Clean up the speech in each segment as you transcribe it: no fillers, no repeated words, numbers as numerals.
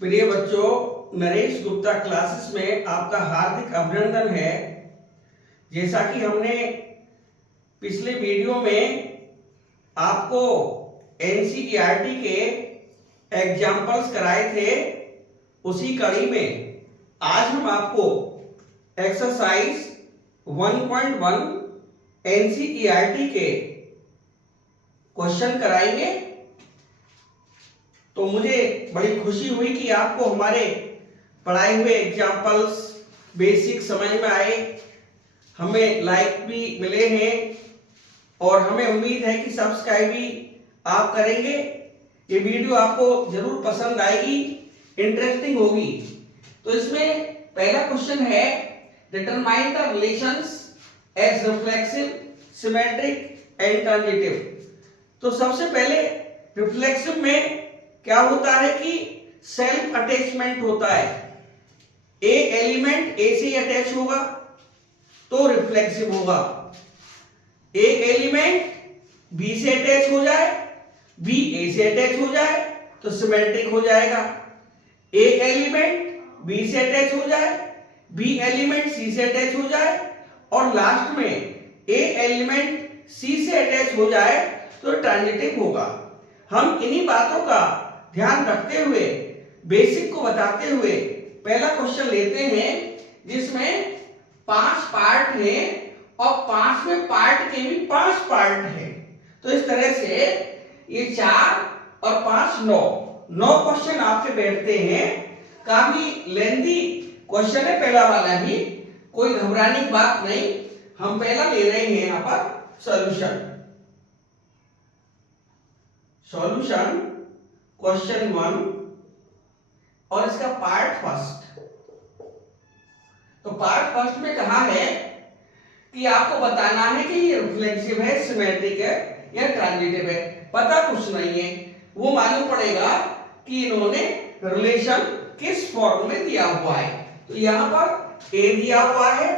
प्रिय बच्चों, नरेश गुप्ता क्लासेस में आपका हार्दिक अभिनंदन है। जैसा कि हमने पिछले वीडियो में आपको एनसीईआरटी के एग्जाम्पल्स कराए थे, उसी कड़ी में आज हम आपको एक्सरसाइज 1.1 एनसीईआरटी के क्वेश्चन कराएंगे। तो मुझे बड़ी खुशी हुई कि आपको हमारे पढ़ाए हुए एग्जाम्पल्स बेसिक समझ में आए, हमें लाइक भी मिले हैं और हमें उम्मीद है कि सब्सक्राइब भी आप करेंगे। ये वीडियो आपको जरूर पसंद आएगी, इंटरेस्टिंग होगी। तो इसमें पहला क्वेश्चन है, determine the relations as reflexive, symmetric and transitive. तो सबसे पहले रिफ्लेक्सिव में क्या होता है कि सेल्फ अटैचमेंट होता है। ए एलिमेंट ए से अटैच होगा तो रिफ्लेक्सिव होगा। ए एलिमेंट बी से अटैच हो जाए, बी ए से अटैच हो जाए तो सिमेट्रिक हो जाएगा। ए एलिमेंट बी से अटैच हो जाए, बी एलिमेंट सी से अटैच हो जाए और लास्ट में ए एलिमेंट सी से अटैच हो जाए तो ट्रांजिटिव होगा। हम इन्हीं बातों का ध्यान रखते हुए, बेसिक को बताते हुए पहला क्वेश्चन लेते हैं, जिसमें 5 पार्ट हैं और 5वें पार्ट के भी 5 पार्ट हैं। तो इस तरह से ये 4 और 5 9 क्वेश्चन आपके बैठते हैं। काफी लेंथी क्वेश्चन है पहला वाला ही, कोई घबराने की बात नहीं। हम पहला ले रहे हैं यहां पर सॉल्यूशन क्वेश्चन 1 और इसका पार्ट फर्स्ट। तो पार्ट फर्स्ट में कहा है कि आपको बताना है कि ये रिफ्लेक्सिव है, सिमेट्रिक है या ट्रांजिटिव है। पता कुछ नहीं है, वो मालूम पड़ेगा कि इन्होंने रिलेशन किस फॉर्म में दिया हुआ है। तो यहां पर ए दिया हुआ है,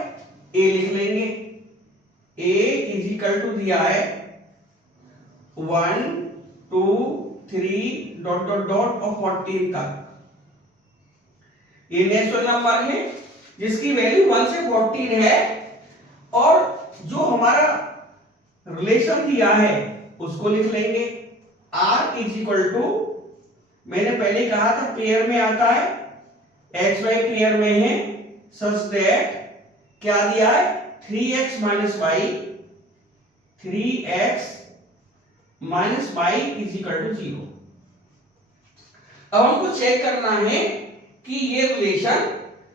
ए लिख लेंगे। ए इज इक्वल टू दिया है 1 2 3 डॉट डॉट डॉट और 14 तक। ये नेचुरल नंबर है जिसकी वैल्यू 1 से 14 है और जो हमारा रिलेशन दिया है उसको लिख लेंगे। r इज इक्वल टू, मैंने पहले कहा था पेयर में आता है, एक्स वाई पेयर में है, सच दैट क्या दिया है 3x minus y, 3x minus y is equal to 0। अब हमको चेक करना है कि ये रिलेशन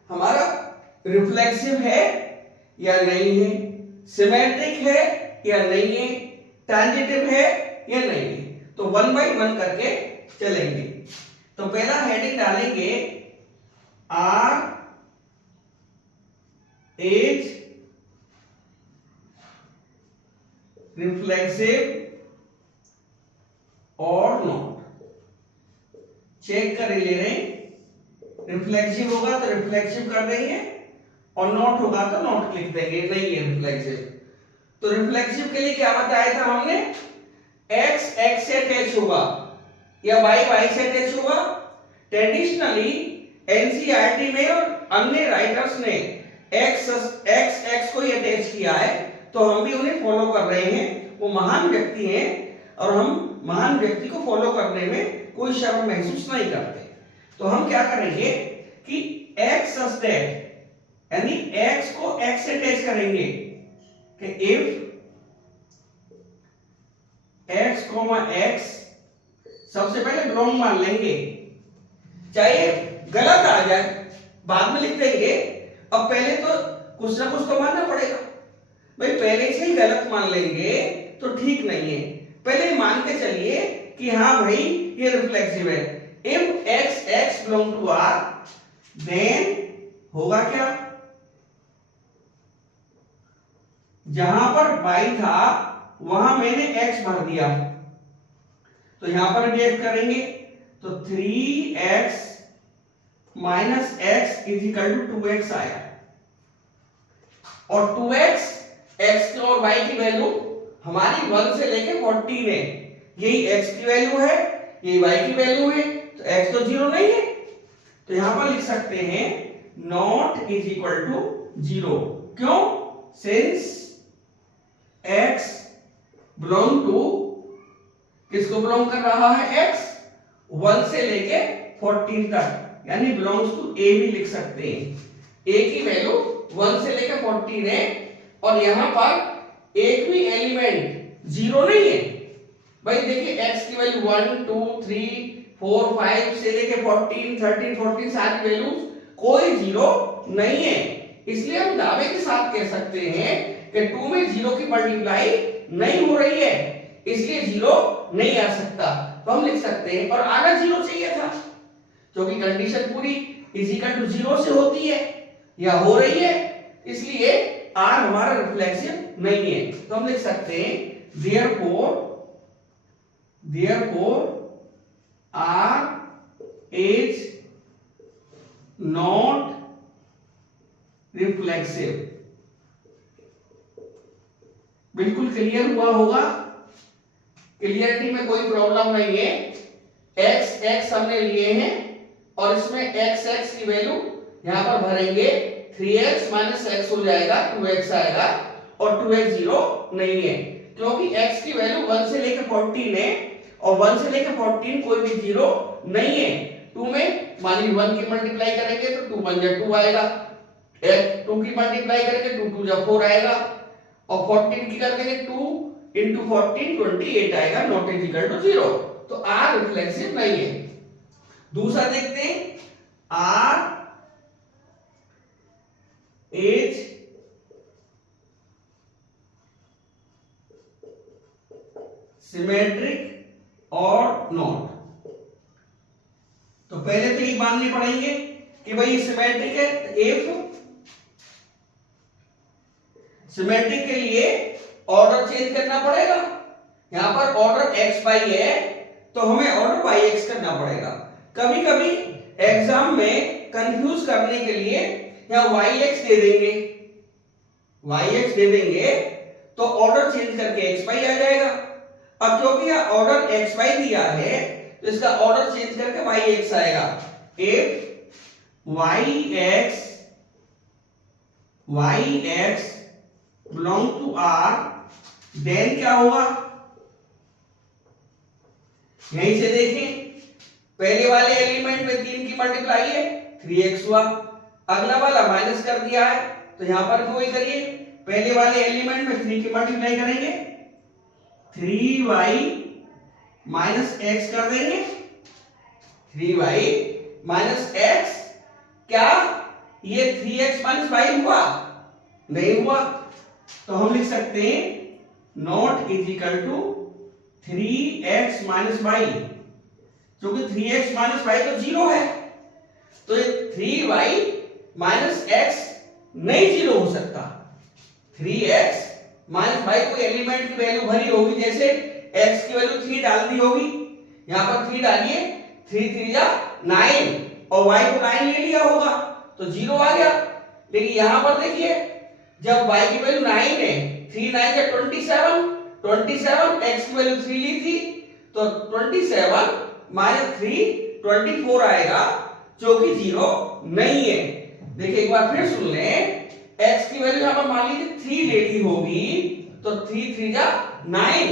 हमारा रिफ्लेक्सिव है या नहीं है, सिमेट्रिक है या नहीं है, ट्रांजिटिव है या नहीं है। तो 1 बाय 1 करके चलेंगे। तो पहला हेडिंग डालेंगे, आर इज रिफ्लेक्सिव और नॉट। चेक कर ले रहे हैं, रिफ्लेक्सिव होगा तो रिफ्लेक्सिव कर देंगे और नॉट होगा तो नॉट लिख देंगे, नहीं है रिफ्लेक्सिव। तो रिफ्लेक्सिव के लिए क्या बताया था हमने, x x से अटैच होगा या y y से अटैच होगा। ट्रेडिशनली एनसीईआरटी में और अन्य राइटर्स ने x x को ही अटैच किया है, तो हम भी उन्हें फॉलो कर रहे हैं। वो महान व्यक्ति हैं और हम महान व्यक्ति को फॉलो करने में कोई शर्म महसूस नहीं करते। तो हम क्या करेंगे कि x सच दैट, यानी x को x से अटैच करेंगे कि इफ x, x सबसे पहले बिलोंग मान लेंगे, चाहे गलत आ जाए बाद में लिख देंगे। अब पहले तो कुछ ना कुछ तो मानना पड़ेगा भाई, पहले से ही गलत मान लेंगे तो ठीक नहीं है। पहले मान के चलिए कि हाँ भाई ये रिफ्लेक्सिव है। If x x belong to r, then होगा क्या, जहां पर y था वहां मैंने x भर दिया, तो यहां पर डिवाइड करेंगे तो 3x minus x is equal to 2x आया। और 2x, x और y की वैल्यू हमारी 1 से लेके 14 है, यही x की वैल्यू है, यही y की वैल्यू है, तो x तो 0 नहीं है। तो यहां पर लिख सकते हैं नॉट इज इक्वल टू 0। क्यों? सिंस x बिलोंग टू, किसको बिलोंग कर रहा है? x 1 से लेके 14 तक, यानी बिलोंग्स टू a भी लिख सकते हैं। a की वैल्यू 1 से लेकर 14 है और यहां पर एक भी एलिमेंट 0 नहीं है। भाई देखिए x की वैल्यू 1 2 3 4 5 से लेके 14 13 14 सारी वैल्यूज कोई 0 नहीं है। इसलिए हम दावे के साथ कह सकते हैं कि 2 में 0 की मल्टीप्लाई नहीं हो रही है, इसलिए 0 नहीं आ सकता। तो हम लिख सकते हैं, और आना 0 चाहिए था क्योंकि कंडीशन पूरी इज इक्वल टू 0 से होती है या हो रही है, इसलिए r हमारा रिफ्लेक्सिव नहीं है। तो हम लिख सकते हैं therefore r is not reflexive. बिल्कुल क्लियर हुआ होगा, क्लियरिटी में कोई प्रॉब्लम नहीं है। x हमने लिए हैं और इसमें x की वैल्यू यहां पर भरेंगे, 3x माइनस x हो जाएगा, 2x आएगा और 2x 0 नहीं है क्योंकि x की वैल्यू 1 से लेकर 14 है और 1 से लेकर 14 कोई भी 0 नहीं है। 2 में मान लीजिए 1 की मल्टीप्लाई करेंगे तो 2 1 2 आएगा, 2 की मल्टीप्लाई करेंगे 2 2 4 आएगा और 14 की कर देंगे 2 into 14 28 आएगा, नॉट इज इक्वल टू 0। तो r रिफ्लेक्सिव नहीं है। दूसरा देखते हैं, r इज सिमेट्रिक और नॉट। तो पहले तो ये मानने पड़ेंगे कि भाई सिमेट्रिक है। इफ सिमेट्रिक के लिए ऑर्डर चेंज करना पड़ेगा। यहां पर ऑर्डर x y है तो हमें ऑर्डर yx करना पड़ेगा। कभी कभी एग्जाम में कंफ्यूज करने के लिए यहां yx दे देंगे तो ऑर्डर चेंज करके x y आ जाएगा। अब क्योंकि यहां ऑर्डर x y दिया है तो इसका ऑर्डर चेंज करके yx आएगा। If yx belong to r, then क्या होगा? यहीं से देखें, पहले वाले एलिमेंट में 3 की मल्टीप्लाई है 3x हुआ, अगला वाला माइनस कर दिया है तो यहां पर भी वही करिए, पहले वाले एलिमेंट में 3 की मल्टीप्लाई करेंगे 3y माइनस x कर देंगे, 3y माइनस x। क्या ये 3x माइनस y हुआ? नहीं हुआ। तो हम लिख सकते हैं not is equal to 3x minus y, क्योंकि 3x माइनस y तो 0 है तो ये 3y माइनस x नहीं 0 हो सकता। 3x माइनस y कोई एलिमेंट की वैल्यू भरी होगी, जैसे x की वैल्यू 3 डाल दी होगी, यहां पर 3 डालिए, 3 3 जा 9 और y को 9 ले लिया होगा तो 0 आ गया। लेकिन यहां पर देखिए जब y की वैल्यू 9 है, 3 9 जा 27 x की वैल्यू 3 ली थी तो 27 माइनस 3 24 आएगा जो कि 0 नहीं है। देखिए एक बार फिर सुन लें, x की वैल्यू यहां पर मान लीजिए 3 ले ली होगी तो 3 3 जा 9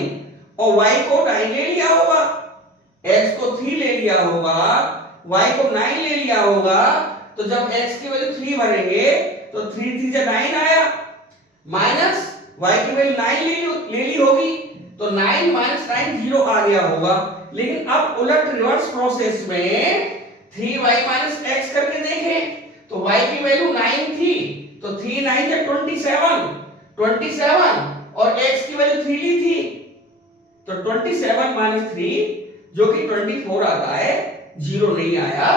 और y को 9 ले लिया होगा, x को 3 ले लिया होगा, y को 9 ले लिया होगा, तो जब x की वैल्यू 3 भरेंगे तो 3 3 जा 9 आया, माइनस y की वैल्यू 9 ले ली होगी तो 9 माइनस 9 0 आ गया होगा। लेकिन अब उलट रिवर्स प्रोसेस में 3y माइनस x करके देखें तो y की वैल्यू 9 थी तो 3 9 जा 27 और x की वैल्यू 3 ली थी तो 27 माइनस 3 जो कि 24 आता है, 0 नहीं आया।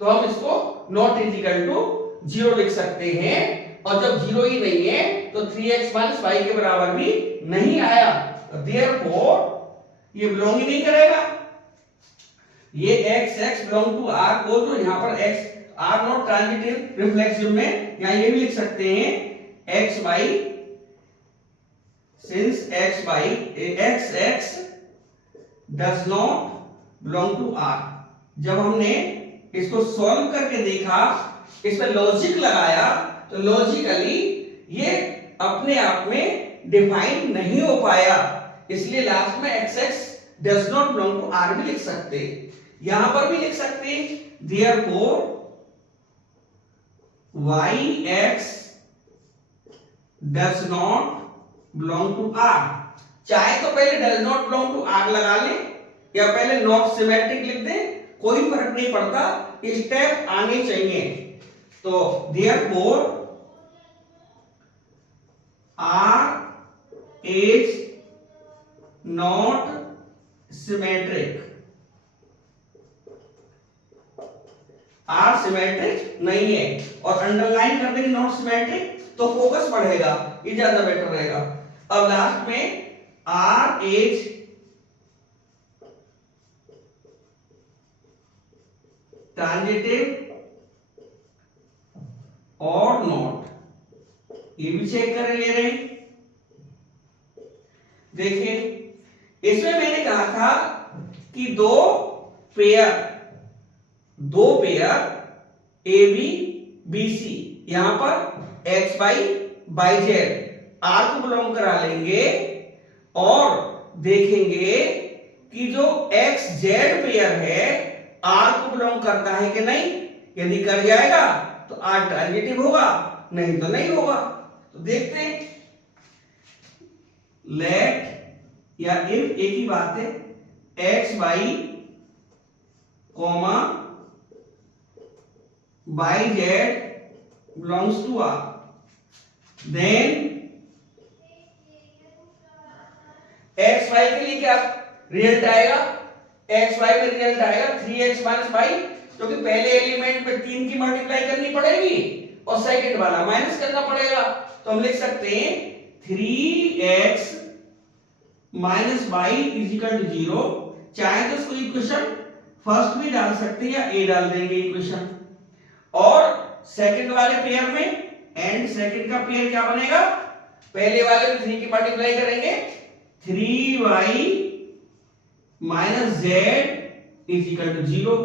तो हम इसको नॉट इज इक्वल टू 0 लिख सकते हैं और जब 0 ही नहीं है तो 3x माइनस y के बराबर भी नहीं आया, देयरफॉर ये बिलोंग ही नहीं करेगा। ये x बिलोंग टू r को जो यहां पर x r not transitive reflexive में यहां ये भी लिख सकते हैं x y, since x does not belong to r। जब हमने इसको सॉल्व करके देखा, इस पे लॉजिक लगाया, तो लॉजिकली ये अपने आप में डिफाइन नहीं हो पाया, इसलिए लास्ट में xx does not belong to R भी लिख सकते, यहां पर भी लिख सकते, therefore yx does not belong to R। चाहे तो पहले does not belong to R लगा ले या पहले नॉट सिमेट्रिक लिख दे, कोई फर्क नहीं पड़ता, स्टेप आने चाहिए। तो therefore R is not symmetric, R symmetric नहीं है, और अंडरलाइन कर देंगे नॉट सिमेट्रिक, तो फोकस बढ़ेगा, ये ज्यादा बेटर रहेगा। अब लास्ट में R is ट्रांजिटिव और नॉट, ये भी चेक कर ले रहे हैं। देखिए इसमें मैंने कहा था कि दो pair a b b c, यहां पर एक्स बाई जेड आर को बिलोंग करा लेंगे और देखेंगे कि जो एक्स जेड पेयर है आर को बिलोंग करता है कि नहीं। यदि कर जाएगा तो आर ट्रांजिटिव होगा, नहीं तो नहीं होगा। तो देखते हैं, लेट या इफ एक ही बात है, x by comma by z belongs to are, then x y के लिए क्या रिजल्ट आएगा, एक्स वाई में रिजल्ट आएगा 3x माइनस वाई, क्योंकि पहले एलिमेंट में 3 की मल्टीप्लाई करनी पड़ेगी और सेकंड वाला माइनस करना पड़ेगा। तो हम लिख सकते हैं 3x minus y is equal to 0। चाहे तो इसको इक्वेशन फर्स्ट भी डाल सकते हैं या ए डाल देंगे इक्वेशन, और सेकंड वाले पेयर में एंड सेकंड का पेयर क्या बनेगा, पहले वाले में 3 की मल्टीप्लाई करेंगे 3y minus z is equal to 0।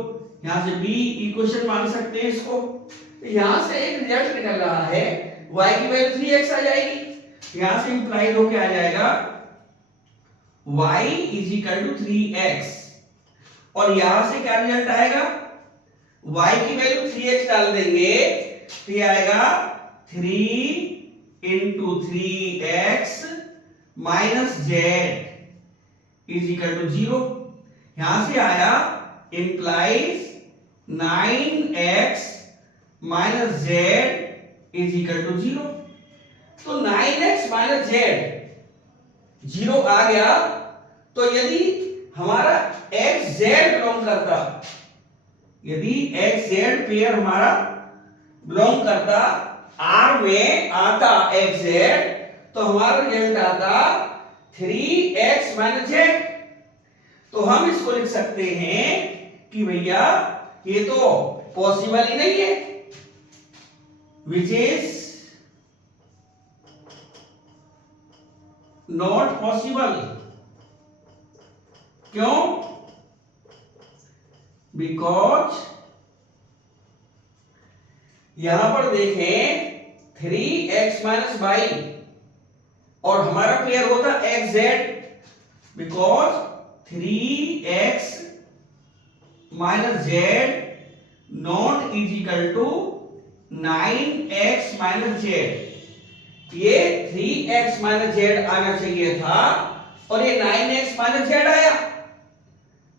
यहां से बी इक्वेशन मान सकते हैं इसको। यहां से एक रिजल्ट निकल रहा है, y की वैल्यू 3x आ जाएगी, यहां से इंप्लाइड होके आ जाएगा y is equal to 3x, और यहां से क्या रिजल्ट आएगा, y की वैल्यू 3x डाल देंगे तो ये आएगा 3 into 3x minus z is equal to 0। यहां से आया implies 9x minus z is equal to 0। तो 9x माइनस जेड 0 आ गया, तो यदि हमारा x z बिलोंग करता, यदि x z पेयर हमारा बिलोंग करता, R में आता x z, तो हमारा रिजल्ट आता 3x माइनस जेड। तो हम इसको लिख सकते हैं कि भैया ये तो पॉसिबल ही नहीं है, विच इज नॉट पॉसिबल। क्यों? बिकॉज यहां पर देखें 3x माइनस वाई और हमारा पेयर होता x z, because 3x minus z not is equal to 9x minus z. ये 3x माइनस जेड आना चाहिए था और ये 9x माइनस जेड आया,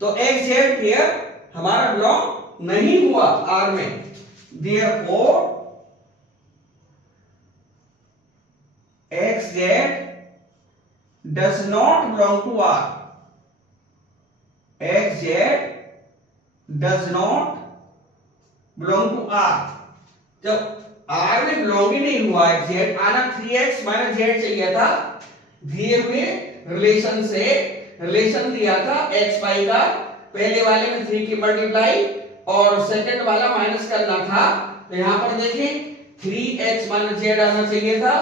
तो एक्स जेड पेयर हमारा बिलोंग नहीं हुआ आर में। Therefore xz does not belong to R, xz does not belong to R। जब R में बिलोंग ही नहीं हुआ xz, आना 3x माइनस जेड चाहिए था, दिए हुए रिलेशन से रिलेशन दिया था x y का, पहले वाले में 3 की मल्टीप्लाई और सेकंड वाला माइनस करना था। तो यहां पर देखिए 3x माइनस जेड आना चाहिए था,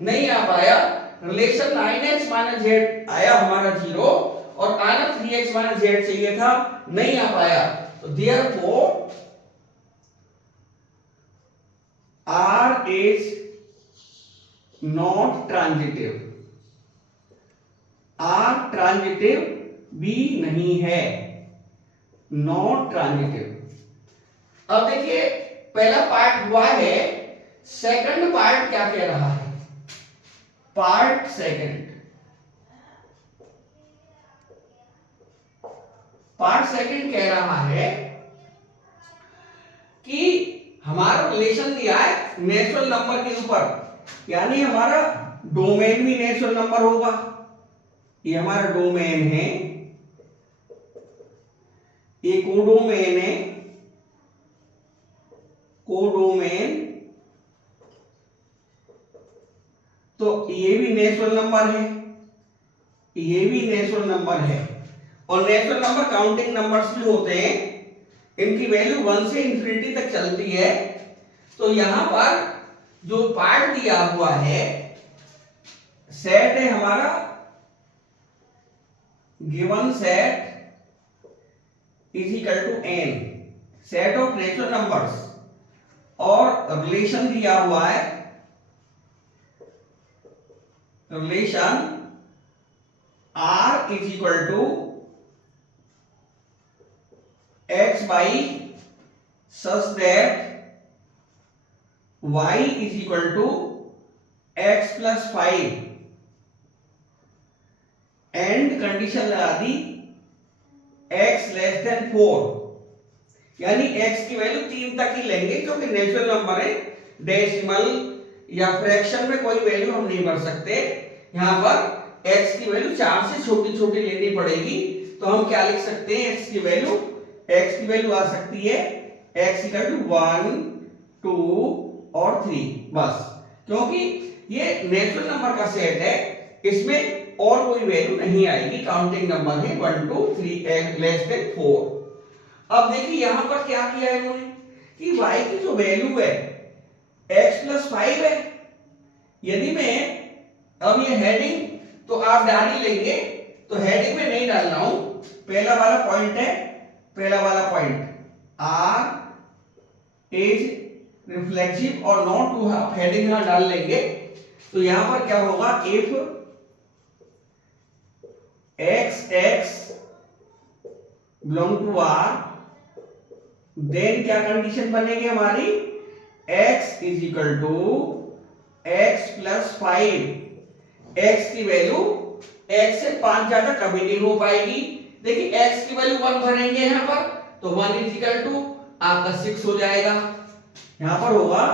नहीं आ पाया, रिलेशन 9x माइनस जेड आया हमारा 0, और आना 3x माइनस जेड चाहिए था, नहीं आ पाया। तो therefore R is not transitive, R transitive भी नहीं है, नॉट ट्रांजिटिव। अब देखिए पहला पार्ट हुआ है, सेकंड पार्ट क्या कह रहा है? पार्ट सेकंड, पार्ट सेकंड कह रहा है कि हमारा रिलेशन दिया है नेचुरल नंबर के ऊपर, यानी हमारा डोमेन भी नेचुरल नंबर होगा। ये हमारा डोमेन है, ये कोडोमेन है, कोडोमेन, तो ये भी नेचुरल नंबर है, ये भी नेचुरल नंबर है। और नेचुरल नंबर काउंटिंग नंबर्स भी होते हैं, इनकी वैल्यू 1 से इंफिनिटी तक चलती है। तो यहां पर जो पार्ट दिया हुआ है, सेट है हमारा, given set is equal to n, set of natural numbers, और रिलेशन दिया हुआ है, relation r is equal to x by such that y is equal to x plus 5 and condition लगा दी x लेस देन 4, यानी x की value 3 तक ही लेंगे क्योंकि नेचुरल नंबर है, डेसिमल या फ्रैक्शन में कोई वैल्यू हम नहीं भर सकते। यहां पर x की वैल्यू 4 से छोटी छोटी लेनी पड़ेगी। तो हम क्या लिख सकते हैं? x की वैल्यू आ सकती है x इक्वल टू 1, 2 और 3 बस, क्योंकि ये नेचुरल नंबर का सेट है, इसमें और कोई वैल्यू नहीं आएगी, काउंटिंग नंबर है 1, 2, 3 लेस देन 4। अब देखिए यहां पर क्या किया है इन्होंने कि y की जो वैल्यू है x प्लस 5 है। यदि मैं अब ये हेडिंग तो आप डाल ही लेंगे, तो हेडिंग में नहीं डालना हूं, पहला वाला पॉइंट है, पहला वाला पॉइंट R इज रिफ्लेक्सिव और नॉट टू हेडिंग यहां डाल लेंगे। तो यहां पर क्या होगा? If x belong to R, then क्या कंडीशन बनेगी हमारी? x is equal to x plus 5। x की वैल्यू x से 5 ज्यादा कभी नहीं हो पाएगी। देखिए x की वैल्यू 1 भरेंगे यहां पर, तो 1 इज इक्वल टू आपका 6 हो जाएगा। यहां पर होगा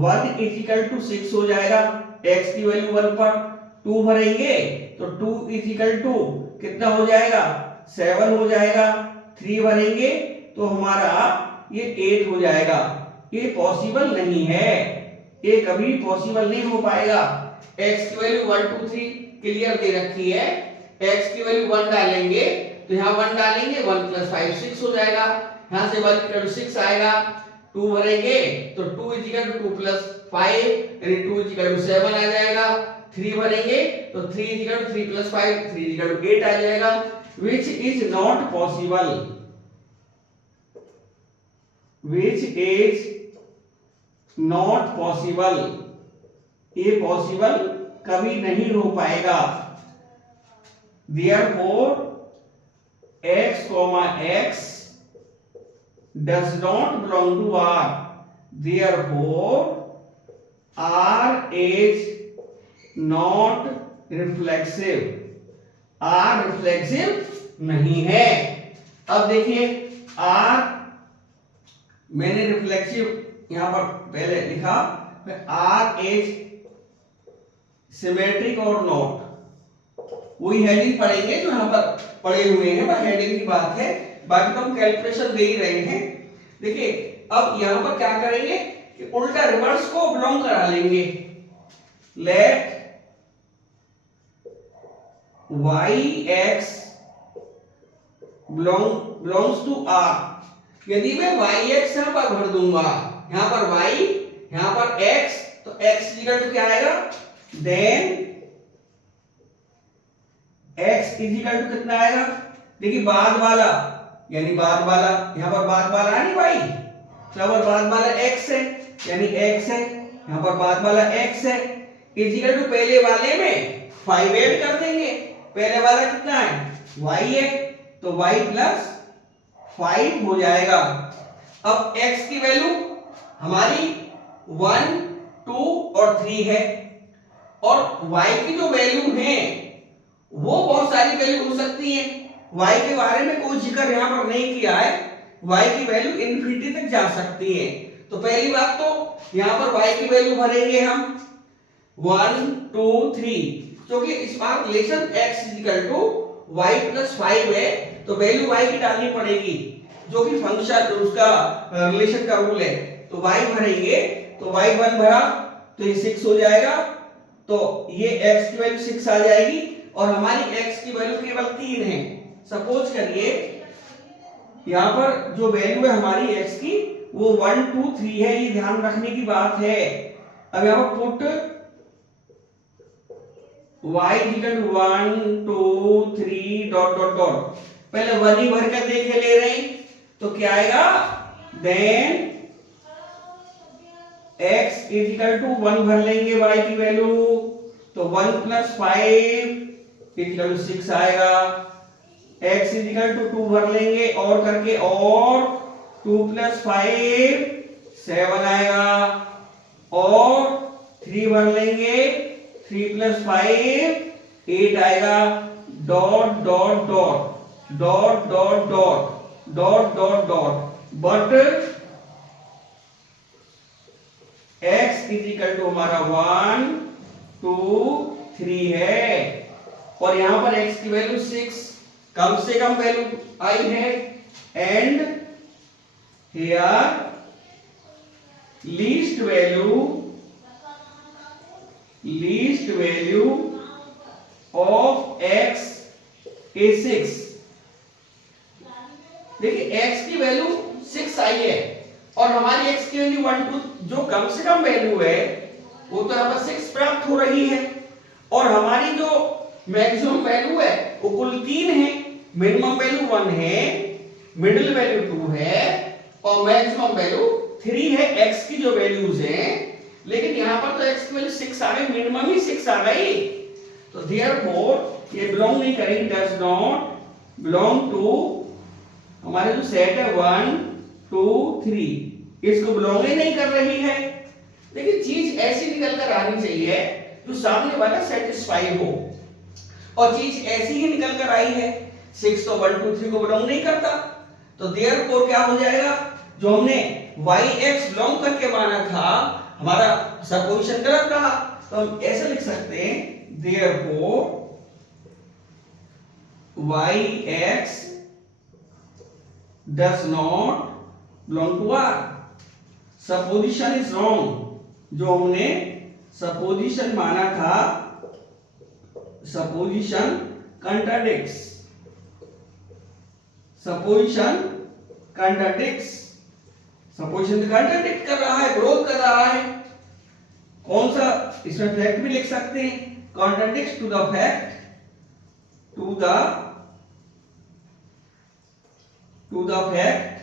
1 इज इक्वल टू 6 हो जाएगा, x की वैल्यू 1 पर 2 भरेंगे तो 2 इज इक्वल टू कितना हो जाएगा? 7 हो जाएगा। 3 भरेंगे तो हमारा ये 8 हो जाएगा। ये पॉसिबल नहीं है, ये कभी पॉसिबल नहीं हो पाएगा। x की वैल्यू 1, 2, 3 क्लियर दे रखी है, x की वैल्यू 1 डालेंगे तो यहाँ 1 डालेंगे, 1 प्लस 5 6 हो जाएगा। यहाँ से 1 इक्वल टू 6 आएगा, 2 भरेंगे तो 2 इज इक्वल टू 2 प्लस 5 यानी 2 इज इक्वल टू 7 आ जाएगा। 3 भरेंगे तो 3 is equal to 3 plus 5 3 is equal to 8 आ जाएगा, which is not possible, which is not possible, ये पॉसिबल कभी नहीं हो पाएगा। Therefore x, x does not belong to R. Therefore R is not reflexive. R reflexive नहीं है। अब देखिए R मैंने रिफ्लेक्सिव यहां पर पहले लिखा, R is सिमेट्रिक और नॉट, वही हेडिंग पढ़ेंगे जो यहां पर पढ़े हुए हैं, वह हेडिंग की बात है, बाकी तो हम कैलकुलेशन दे ही रहे हैं। देखिए अब यहां पर क्या करेंगे कि उल्टा रिवर्स को बिलोंग करा लेंगे। Let yx belongs to R। यदि मैं yx यहां पर भर दूंगा, यहां पर y यहां पर x, तो x इक्वल टू क्या आएगा? Then x is equal to कितना आएगा? देखिए बाद वाला, यानी बाद वाला, यहां पर बाद वाला है नहीं भाई, यहाँ पर बाद वाला x है यानी x है, यहाँ पर बाद वाला x है, इक्वल टू पहले वाले में 5 ऐड कर देंगे। पहले वाला कितना है y है, तो y प्लस 5 हो जाएगा। अब x की वैल्यू हमारी 1, 2 और 3 है, और y की जो वैल्यू है वो बहुत सारी वैल्यू हो सकती है। y के बारे में कोई जिक्र यहाँ पर नहीं किया है, y की वैल्यू इन्फिनिटी तक जा सकती है। तो पहली बात तो यहाँ पर y की वैल्यू भरेंगे हम 1, 2, 3, क्योंकि इस बार relation x equal to y plus 5 है, तो वैल्यू y की डालनी पड़ेगी, जो कि फंक्शन उसका रिलेशन का रूल है। तो y भरेंगे, तो y 1 भरा तो ये 6 हो जाएगा, तो ये x की वैल्यू 6 आ जाएगी, और हमारी x की वैल्यू केवल 3 है। सपोज करिए यहाँ पर जो वैल्यू है हमारी x की वो 1, 2, 3 है, ये ध्यान रखने की बात है। अब यहाँ पर put y equal to 1, 2, 3 dot dot dot, पहले 1 ही भर कर देखे ले रहे हैं, तो क्या आएगा, देन x इक्वल टू 1 भर लेंगे y की वैल्यू, तो 1 प्लस 5 इक्वल टू 6 आएगा। x इक्वल टू 2 भर लेंगे और करके, और 2 प्लस 5 7 आएगा, और 3 भर लेंगे, 3 प्लस 5 8 आएगा। Dot dot dot dot dot dot dot dot dot, but x equal to हमारा 1, 2, 3 है, और यहां पर x की वैल्यू 6, कम से कम वैल्यू आई है, and here least value of x is 6। देखिए x की वैल्यू 6 आई है, और हमारी x की वैल्यू 1, 2, जो कम से कम वैल्यू है वो तो यहाँ पर 6 प्राप्त हो रही है, और हमारी जो मैक्सिमम वैल्यू है वो कुल 3 है। मिनिमम वैल्यू 1 है, मिडिल वैल्यू 2 है, और मैक्सिमम वैल्यू 3 है x की जो वैल्यूज हैं। लेकिन यहाँ पर तो x की वैल्यू 6 आ गई, मिनिमम ही 6 आ गई, तो देयरफॉर ये बिलोंग नहीं करेंगे, डज नॉट बिलोंग टू हमारे जो सेट है 1, 2, 3, इसको बिलोंग ही नहीं कर रही है। देखिए चीज ऐसी निकल कर आनी चाहिए जो सामने वाला सेटिस्फाई हो, और चीज ऐसी ही निकल कर आई है, 6 तो 1, 2, 3 को बिलोंग नहीं करता, तो देयरफॉर क्या हो जाएगा, जो हमने yx बिलोंग करके माना था हमारा सपोजिशन गलत रहा। तो हम ऐसे लिख सकते हैं, therefore yx does not belong to R, supposition is wrong. जो हमने सपोजिशन माना था, supposition contradicts, supposition contradicts, supposition contradict कर रहा है, विरोध कर रहा है। कौन सा, इसमें फैक्ट भी लिख सकते हैं, contradicts to the fact, to the fact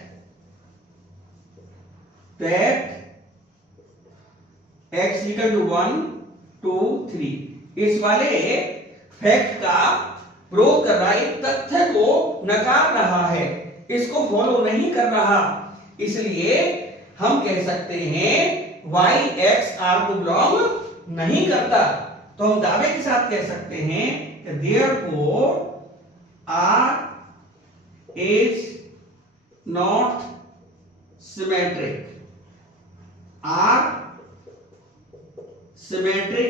that x equal to 1, 2, 3, इस वाले फैक्ट का विरोध कर रहा है, तथ्य को नकार रहा है, इसको फॉलो नहीं कर रहा, इसलिए हम कह सकते हैं y x r को बिलोंग नहीं करता। तो हम दावे के साथ कह सकते हैं कि therefore r is not symmetric, r symmetric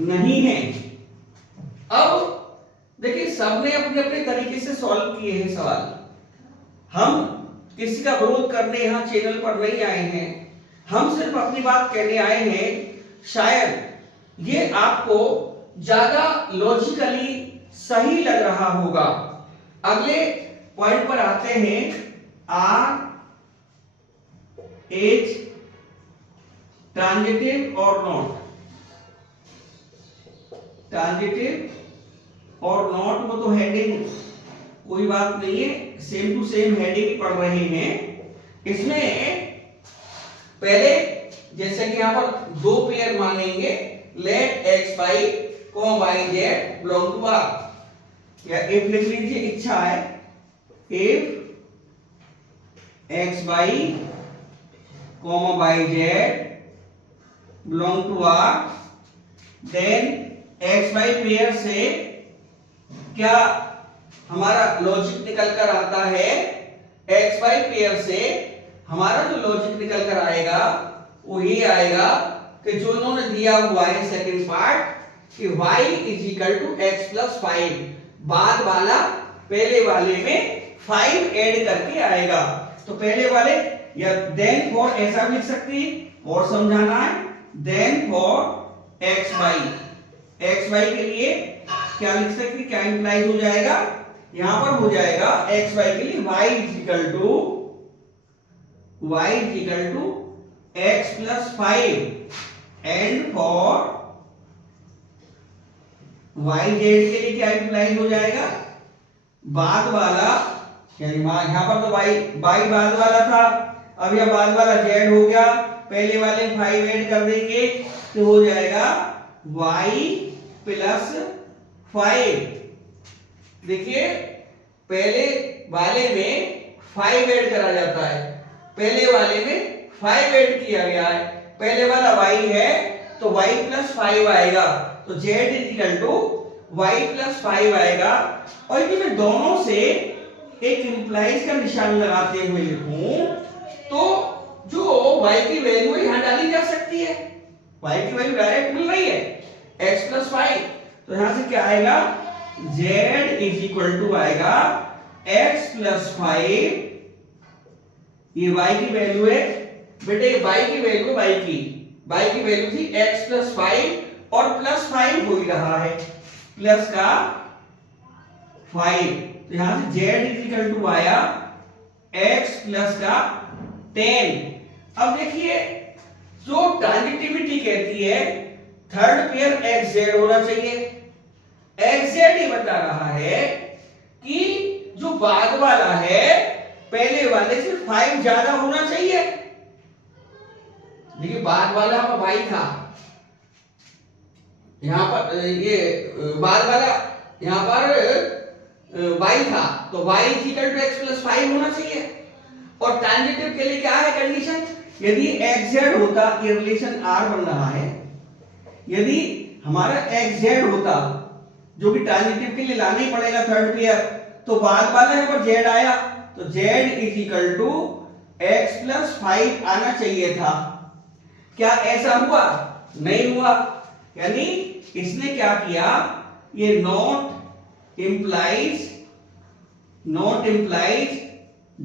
नहीं है। अब देखिए सबने अपने अपने तरीके से सॉल्व किए हैं सवाल, हम किसी का विरोध करने यहाँ चैनल पर नहीं आए हैं, हम सिर्फ अपनी बात कहने आए हैं। शायद ये आपको ज्यादा लॉजिकली सही लग रहा होगा। अगले पॉइंट पर आते हैं, आर इज ट्रांजिटिव और नॉट, ट्रांजिटिव और नॉट, वो तो हेडिंग कोई बात नहीं है, सेम टू सेम हेडिंग पढ़ रहे हैं। इसमें पहले जैसे कि यहाँ पर दो पेयर मानेंगे, let x y comma y z belong to R, या इफ लिख लीजिए, इच्छा है, if x y comma y z belong to are, then x y pair से क्या हमारा लॉजिक निकल कर आता है, एक्स वाई पेयर से हमारा जो लॉजिक निकल कर आएगा वो ये आएगा कि जो उन्होंने दिया हुआ है सेकंड पार्ट कि y is equal to x plus 5, बाद वाला पहले वाले में 5 ऐड करके आएगा। तो पहले वाले या देन फॉर ऐसा भी लिख सकती है और समझाना है, देन फॉर एक्स वाई के लिए क्या लिख सकती, क्या इंप्लाइज हो जाएगा, यहां पर हो जाएगा एक्स वाई के लिए y is equal to x plus 5, and for y z के लिए क्या इंप्लाइज हो जाएगा, बाद वाला, यानी यहां पर तो y बाद वाला था, अब यह बाद वाला z हो गया, पहले वाले 5 ऐड कर देंगे तो हो जाएगा y प्लस 5। देखिए पहले वाले में 5 ऐड करा जाता है, पहले वाले में 5 ऐड किया गया है, पहले वाला y है तो y प्लस 5 आएगा, तो z is equal to y plus 5 आएगा। और यदि मैं दोनों से एक इंप्लाइज का निशान लगाते हुए लिखूं तो जो y की वैल्यू यहां डाली जा सकती है, y की वैल्यू डायरेक्ट मिल रही है x प्लस 5, तो यहां से क्या आएगा, z इज इक्वल टू आएगा x प्लस 5, ये y की वैल्यू है बेटे, y की वैल्यू y की वैल्यू थी x प्लस 5 और प्लस 5 हो ही रहा है, प्लस का 5, तो यहां से z इज इक्वल टू आया x प्लस का 10। अब देखिए जो ट्रांजिटिविटी कहती है थर्ड पेयर एक्स जेड होना चाहिए, एक्स जेड ही बता रहा है कि जो बाद वाला है पहले वाले से 5 ज्यादा होना चाहिए। देखिए बाद वाला y था, यहां पर ये बाद वाला यहां पर y था, तो y is equal to x plus 5 होना चाहिए। और ट्रांजिटिव के लिए क्या है कंडीशन, यदि एक्स जेड होता, ये रिलेशन आर बन रहा है, यदि हमारा एक्स जेड होता जो कि ट्रांजिटिव के लिए लाना ही पड़ेगा थर्ड पेयर, तो बाद वाला है पर जेड आया, तो z is equal to x plus 5 आना चाहिए था। क्या ऐसा हुआ? नहीं हुआ, यानी इसने क्या किया, ये not implies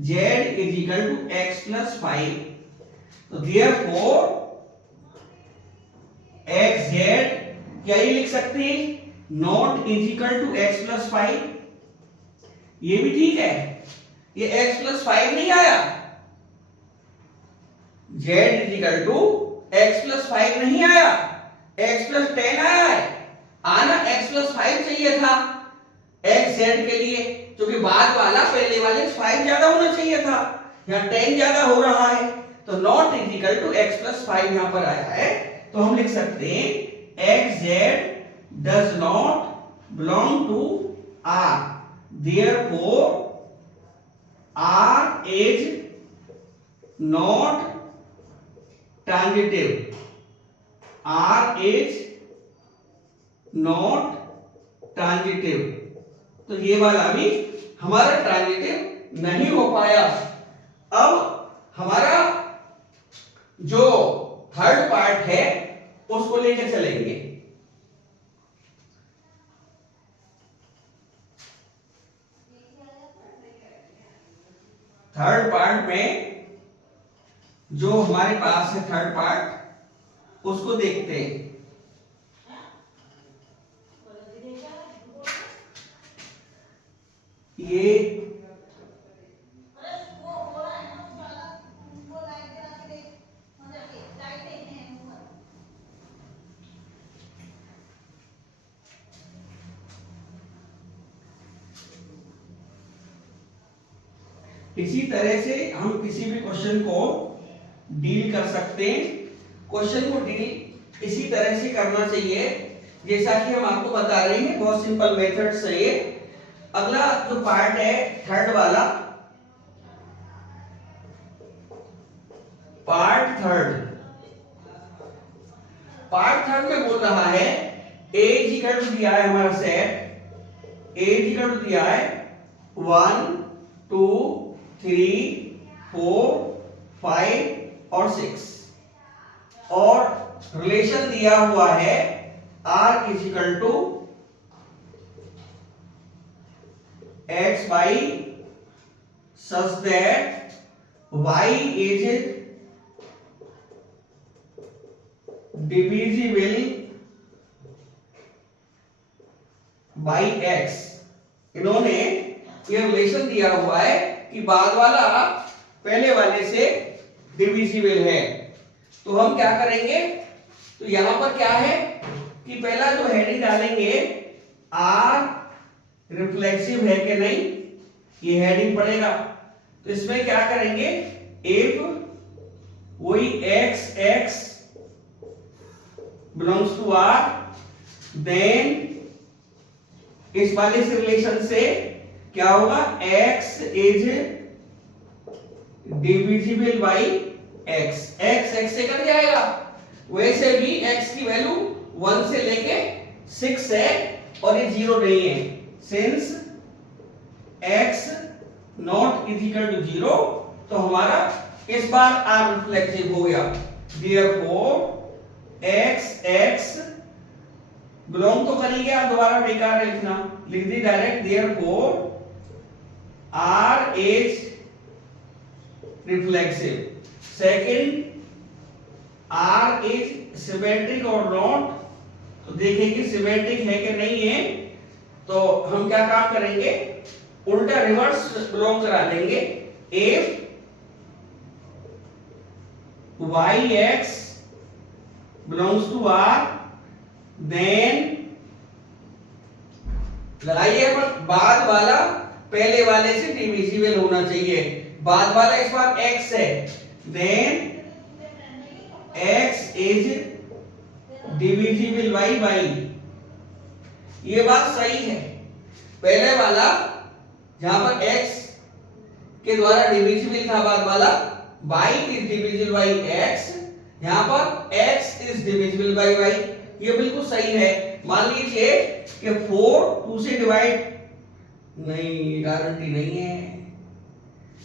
z is equal to x plus 5, तो देयरफॉर एक्स जेड क्या ये लिख सकते हैं, not is equal to x plus 5, ये भी ठीक है, ये x प्लस 5 नहीं आया, z is equal to x plus 5 नहीं आया, x प्लस 10 आया है, आना x प्लस 5 चाहिए था x z के लिए, क्योंकि बाद वाला पहले वाले 5 ज्यादा होना चाहिए था, यहाँ 10 ज्यादा हो रहा है, तो not is equal to x plus 5 यहां पर आया है, तो हम लिख सकते हैं x z does not belong to R, therefore R is not transitive, R is not transitive, तो ये वाला भी हमारा ट्रांजिटिव नहीं हो पाया। अब हमारा जो थर्ड पार्ट है उसको लेकर चलेंगे। थर्ड पार्ट में जो हमारे पास है थर्ड पार्ट उसको देखते हैं। ये इसी तरह से हम किसी भी क्वेश्चन को डील कर सकते हैं। क्वेश्चन को डील इसी तरह से करना चाहिए जैसा कि हम आपको बता रहे हैं, बहुत सिंपल मेथड्स है ये। अगला जो पार्ट है थर्ड वाला, पार्ट थर्ड में बोल रहा है ए इज इक्वल टू दिया है हमारा set, A is equal to दिया है 1 2 3 4 5 और 6 और रिलेशन दिया हुआ है r is equal to x by such that y is divisible by x। इन्होंने ये रिलेशन दिया हुआ है कि बाद वाला पहले वाले से डिविजिबल है। तो हम क्या करेंगे, तो यहां पर क्या है कि पहला जो हेडिंग डालेंगे आर रिफ्लेक्सिव है कि नहीं, ये हेडिंग पड़ेगा। तो इसमें क्या करेंगे, इफ वही x x belongs to r, then इस वाले से रिलेशन से क्या होगा, x is divisible by x, x x से कट जाएगा। वैसे भी x की वैल्यू 1 से लेके 6 है और ये 0 नहीं है। Since x not is equal to 0, तो हमारा इस बार r रिफ्लेक्सिव हो गया। Therefore x x बिलोंग तो कर ही गया, दोबारा बेकार है लिखना, लिख दी direct. Therefore r is reflexive। Second, r is symmetric or not, तो देखेंगे सिमेट्रिक है कि नहीं है। तो हम क्या काम करेंगे, उल्टा रिवर्स बिलोंग करा देंगे। if yx belongs to r, then लगाइए, पर बाद वाला पहले वाले से डिविजिबल होना चाहिए। बाद वाला इस बार x है, then x is divisible by y। ये बात सही है। पहले वाला जहां पर x के द्वारा डिविजिबल था, बाद वाला y is divisible by x, यहां पर x is divisible by y, ये बिल्कुल सही है। मान लीजिए कि 4 2 से डिवाइड नहीं, गारंटी नहीं है,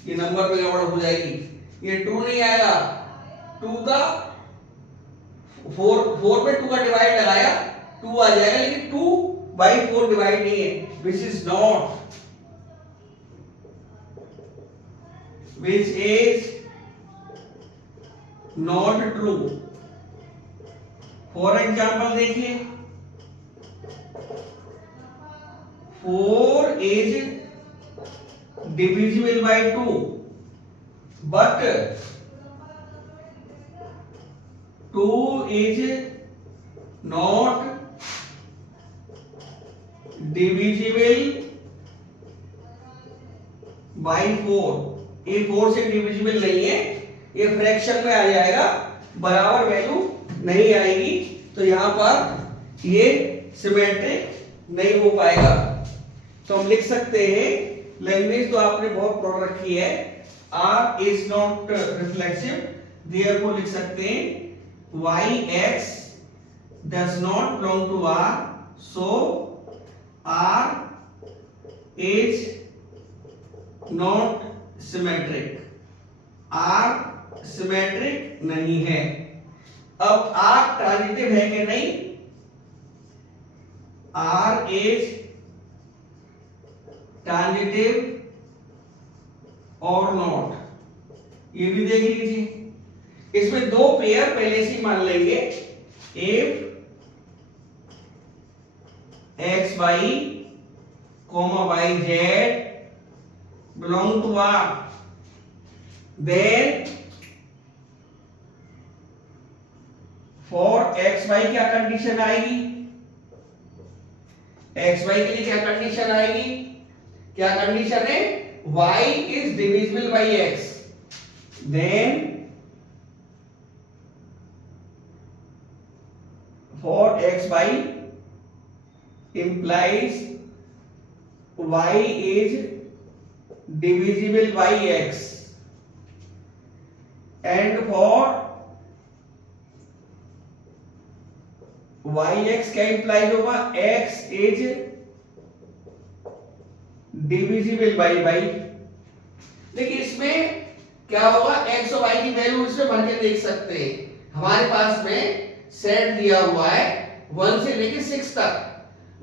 ये नंबर पे गड़बड़ हो जाएगी, ये 2 नहीं आएगा। 2 का 4 पे 2 का डिवाइड लगाया 2 आ जाएगा, लेकिन 2 by 4 डिवाइड नहीं है, which is not true। For example देखिए, 4 is divisible by 2, but 2 is not divisible by 4। ये 4 से डिविजिबल नहीं है, ये फ्रैक्शन में आ जाएगा, बराबर वैल्यू नहीं आएगी, तो यहां पर ये सिमेट्रिक नहीं हो पाएगा। तो हम लिख सकते हैं, लैंग्वेज तो आपने बहुत पढ़ रखी है, r is not reflexive, therefore लिख सकते हैं yx does not belong to r, so r is not symmetric, r symmetric नहीं है। अब r ट्रांजिटिव है कि नहीं, r इज ट्रांजिटिव और नॉट, ये भी देख लीजिए। इसमें 2 पेयर पहले से मान लेंगे, if x y y z belong to r, then for x y क्या कंडीशन आएगी, एक्स वाई के लिए क्या कंडीशन आएगी, क्या कंडीशन है, y is divisible by x, then for x y implies y is divisible by x and for yx क्या implies होगा, x is divisible by y। देखिए इसमें क्या होगा, x और y की वैल्यू इसमें भर के देख सकते हैं। हमारे पास में सेट दिया हुआ है 1 से लेके 6 तक।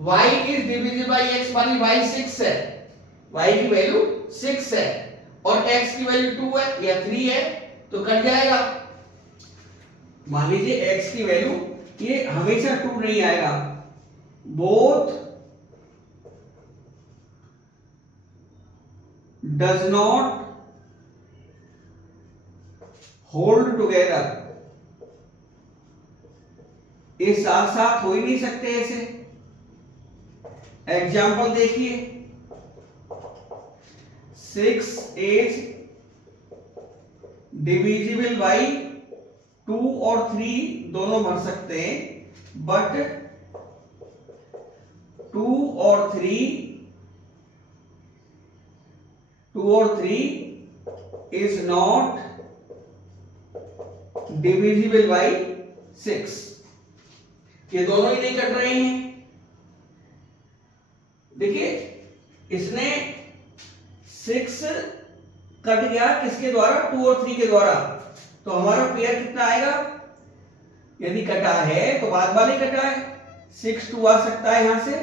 y is divisible by x मानी y 6 है, y की वैल्यू 6 है और x की वैल्यू 2 है या 3 है, तो कट जाएगा। मान लीजिए x की वैल्यू ये हमेशा 2 नहीं आएगा, both does not hold together, ये साथ साथ हो ही नहीं सकते ऐसे। एग्जाम्पल देखिए, 6 is डिविजिबल बाई 2 और 3 दोनों भर सकते हैं, बट 2 और 3 is not डिविजिबल बाई 6। ये दोनों ही नहीं कट रहे हैं। देखिए इसने 6 कट गया किसके द्वारा, 2 और 3 के द्वारा, तो हमारा पेयर कितना आएगा, यदि कटा है तो बाद वाले कटा है, 6 2 आ सकता है यहां से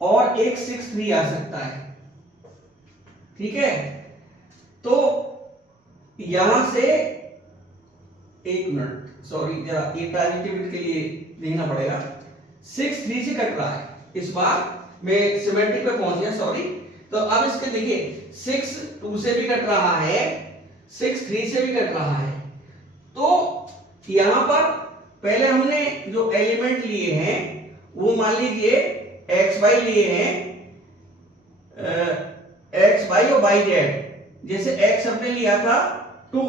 और एक 6 3 आ सकता है, ठीक है। तो यहां से एक मिनट, सॉरी जरा ये ट्रांजिटिव के लिए देखना पड़ेगा, 6 3 से कट रहा है, इस बार मैं सिमेट्रिक पे पहुंच गया, सॉरी। तो अब इसके देखिए 6 2 से भी कट रहा है, 6 3 से भी कट रहा है। तो यहां पर पहले हमने जो एलिमेंट लिए हैं वो मान लीजिए एक्स वाई लिए हैं, एक्स वाई और वाई जेड। जैसे एक्स हमने लिया था 2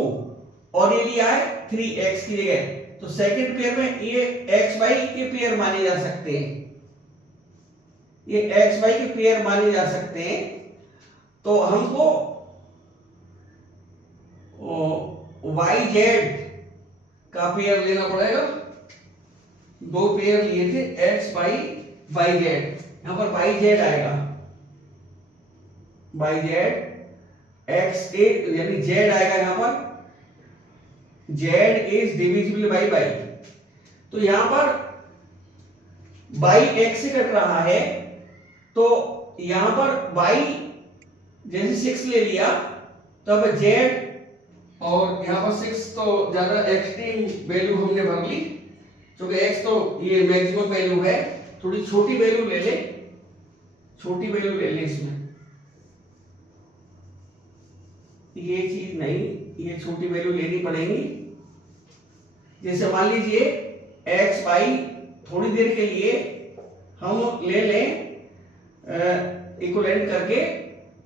और ये लिया है 3 एक्स की जगह, तो सेकंड पेयर में ये एक्स वाई के पेयर माने जा सकते हैं, ये एक्स वाई के पेयर माने जा सकते हैं। तो हमको वाई जेड का पेयर लेना पड़ेगा। 2 पेयर लिए थे एक्स वाई वाई जेड, यहां पर वाई जेड आएगा, वाई जेड एक्स ए यानी जेड आएगा, यहां पर z is divisible by y. तो यहां पर वाई एक्स से कट रहा है, तो यहां पर y जैसे 6 ले लिया, तो अब z और यहां पर 6 तो ज्यादा एक्सट्रीम वैल्यू हमने भर ली, क्योंकि x तो ये मैक्सिमम वैल्यू है, थोड़ी छोटी वैल्यू ले ले, छोटी वैल्यू ले ले इसमें, ये चीज नहीं, ये छोटी वैल्यू लेनी पड़ेगी। जैसे मान लीजिए x y थोड़ी देर के लिए हम ले लें इक्विवेलेंट करके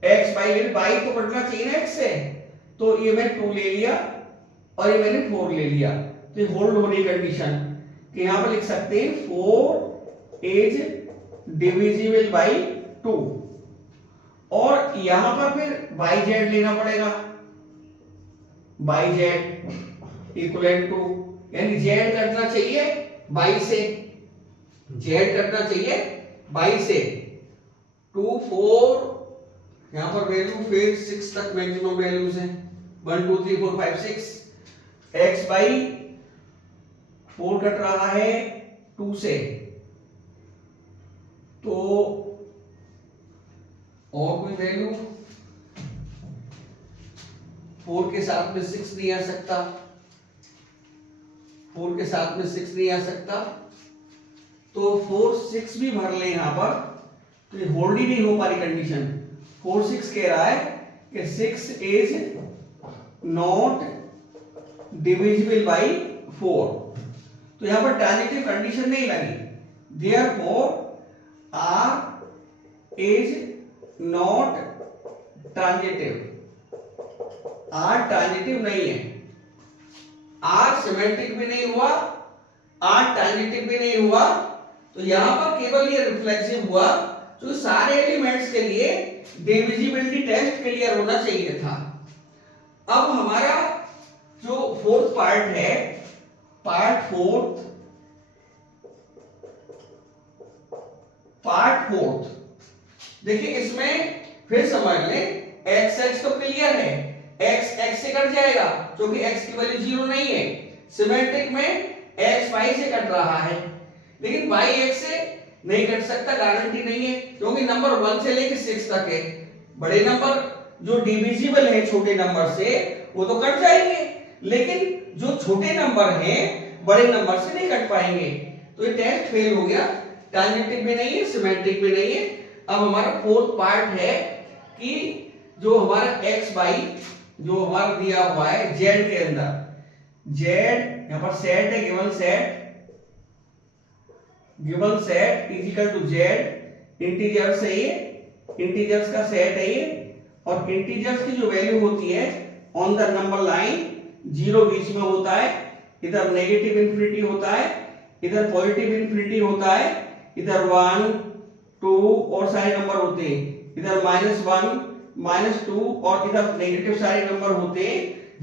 x y ले, y तो कटना चाहिए ना x से, तो ये मैं 2 ले लिया और ये मैंने 4 ले लिया, तो ये होल्ड होने कंडीशन कि यहां पर लिख सकते हैं 4 इज डिविजिबल बाई 2, और यहां पर फिर बाई जेड लेना पड़ेगा, बाई जेड इक्विवेलेंट टू, यानी जेड कटना चाहिए बाई से, जेड कटना चाहिए बाई से, 2 4 यहां पर वैल्यू फिर 6 तक मैक्सिमम वैल्यूज हैं, 1 2 3 4 5 6, एक्स बाई 4 कट रहा है 2 से, तो और कोई वैल्यू 4 के साथ में 6 नहीं आ सकता, 4 के साथ में 6 नहीं आ सकता, तो 4 6 भी भर ले यहां पर, तो ये होल्ड ही नहीं हो पा रही कंडीशन। 4 6 कह रहा है कि 6 इज नॉट डिविजिबल बाई 4, तो यहां पर ट्रांजिटिव कंडीशन नहीं लगी, therefore R is not transitive, R transitive नहीं है, आर सिमेट्रिक भी नहीं हुआ, R ट्रांजिटिव भी नहीं हुआ, तो यहां पर केवल ये रिफ्लेक्सिव हुआ। तो सारे एलिमेंट्स के लिए डिविजिबिलिटी टेस्ट क्लियर होना चाहिए था। अब हमारा जो फोर्थ पार्ट है, पार्ट फोर्थ, देखिए इसमें फिर समझ लें, एक्स एक्स तो क्लियर है, एक्स एक्स से कट जाएगा क्योंकि एक्स की वैल्यू 0 नहीं है। सिमेट्रिक में एक्स वाई से कट रहा है, लेकिन वाई एक्स से नहीं कट सकता, गारंटी नहीं है, क्योंकि नंबर 1 से लेकर 6 तक है। बड़े नंबर जो डिविजिबल है छोटे नंबर से, वो तो कट जाएंगे, लेकिन जो छोटे नंबर हैं बड़े नंबर से नहीं कट पाएंगे। तो ये टेस्ट फेल हो गया, ट्रांजिटिव भी नहीं है, सिमेट्रिक भी नहीं है। अब हमारा फोर्थ पार्ट है कि जो हमारा एक्स वाई जो हमारा दिया हुआ है जेड के अंदर, जेड यहां पर सेट है, given set is equal to Z, integers है ये, इंटीजर्स का सेट है ये, और इंटीजर्स की जो वैल्यू होती है ऑन द नंबर लाइन, 0 बीच में होता है, इधर नेगेटिव इंफिनिटी होता है, इधर पॉजिटिव इंफिनिटी होता है, इधर 1 2 और सारे नंबर होते हैं, इधर -1 -2 और इधर नेगेटिव सारे नंबर होते हैं।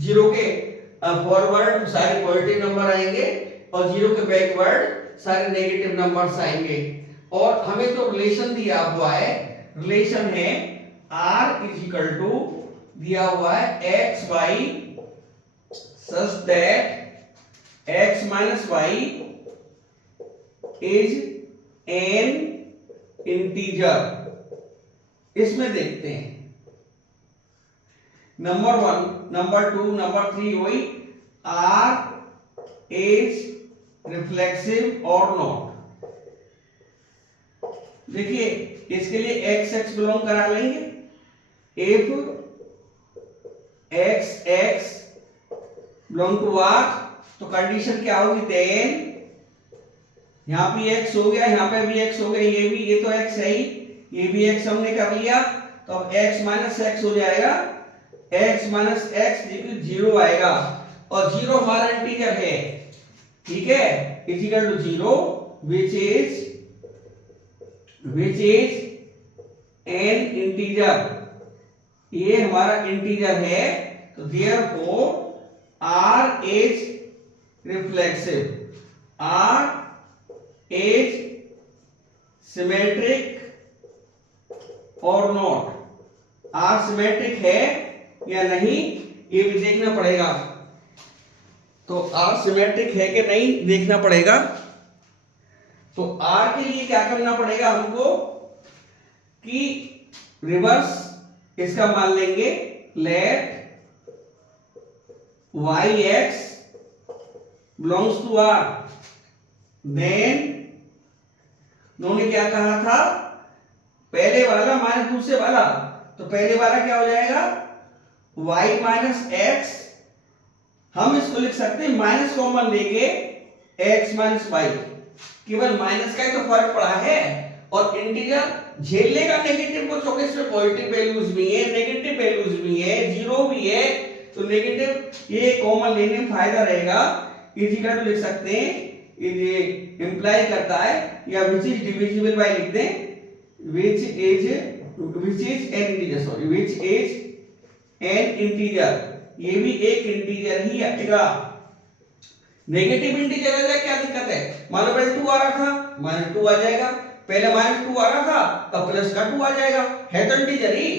0 के फॉरवर्ड सारे पॉजिटिव नंबर आएंगे और 0 के बैकवर्ड सारे नेगेटिव नंबर्स आएंगे। और हमें जो रिलेशन दिया हुआ है, रिलेशन है r इज इक्वल टू दिया हुआ है x y such that x minus y is an integer. इसमें देखते हैं नंबर 1, नंबर 2, नंबर 3 वही r इज रिफ्लेक्सिव और नॉट। देखिए इसके लिए एक्स एक्स बिलोंग करा लेंगे, if x x belong to r, तो कंडीशन क्या होगी, देन यहां भी x हो गया, यहां पे भी x हो गया, ये तो x है ही, ये भी x हमने कर लिया, तो अब x माइनस x हो जाएगा, x माइनस x 0 आएगा, और 0 हमारा इंटीजर है, ठीक है, is equal to 0 which is an integer, ये हमारा इंटीजर है, तो therefore r is reflexive, r is symmetric और नॉट, r सिमेट्रिक है या नहीं ये भी देखना पड़ेगा। तो r सिमेट्रिक है कि नहीं देखना पड़ेगा। तो r के लिए क्या करना पड़ेगा हमको कि रिवर्स इसका मान लेंगे, let y x belongs to r, then उन्होंने क्या कहा था, पहले वाला माइनस दूसरे वाला, तो पहले वाला क्या हो जाएगा y माइनस x, हम इसको लिख सकते हैं माइनस कॉमन लेके x माइनस y, केवल माइनस का ही तो फर्क पड़ा है, और इंटीजर झेल लेगा नेगेटिव को, क्योंकि इसमें पॉजिटिव वैल्यूज भी है, नेगेटिव वैल्यूज भी है, 0 भी है, तो नेगेटिव ये कॉमन लेने में फायदा रहेगा। इजिकल लिख सकते हैं, ये इंप्लाई करता है, या विच इज डिविजिबल बाय लिख दें, विच is an integer, sorry which is an integer, ये भी एक इंटीजर ही आएगा। नेगेटिव इंटीजर आ जाए क्या दिक्कत है, मान लो पहले 2 आ रहा था -2 आ जाएगा, पहले -2 आ रहा था अब प्लस का 2 आ जाएगा, है तो इंटीजर ही।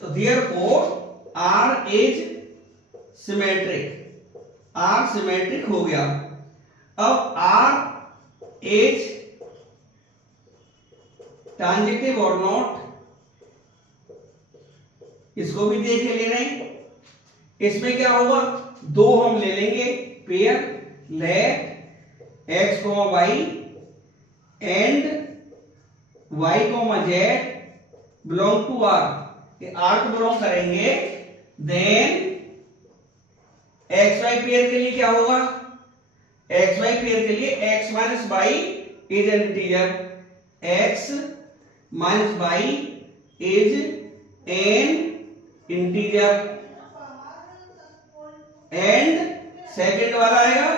तो therefore r is symmetric, r symmetric हो गया। अब r इज ट्रांजिटिव और नॉट, इसको भी देख ले रहे हैं। इसमें क्या होगा, 2 हम ले लेंगे pair, let x, y and y, z belong to r, ये r को बिलोंग करेंगे, देन xy पेयर के लिए क्या होगा, xy पेयर के लिए x minus y is an integer, x minus y is an integer, and second वाला आएगा